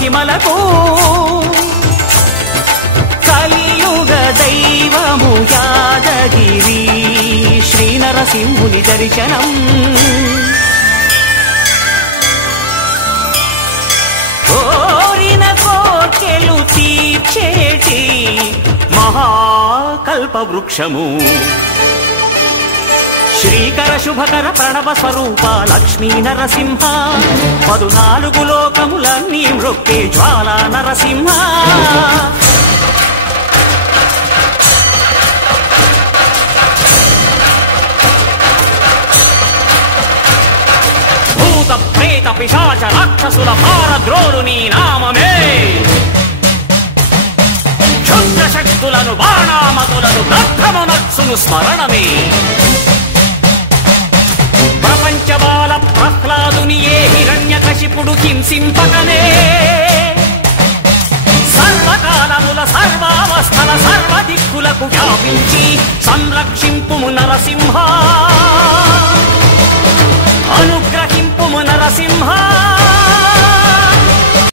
మహిమలకు కలియుగ దైవము యాదగిరి శ్రీ నరసింహుని దర్శనం కోరిన కోర్కెలు తీర్చేటి మహాకల్ప వృక్షము శ్రీకర శుభకర ప్రణవ స్వరూప లక్ష్మీ నరసింహ 14 లోకములన్నీ మృక్కే జ్వాలా నరసింహ భూత ప్రేత పిశాచ రాక్షసుల భారద్రోలు నీ నామమే క్షుద్ర శక్తులను బాణామతులను దగ్ధమునర్చును స్మరణమే ప్రపంచబాల ప్రహ్లాదుని ఏ హిరణ్యకశిపుడు హింసింపకనే సర్వకాలముల సర్వావస్థల సర్వదిక్కులకు వ్యాపించి సంరక్షింపుము నరసింహ అనుగ్రహింపుము నరసింహ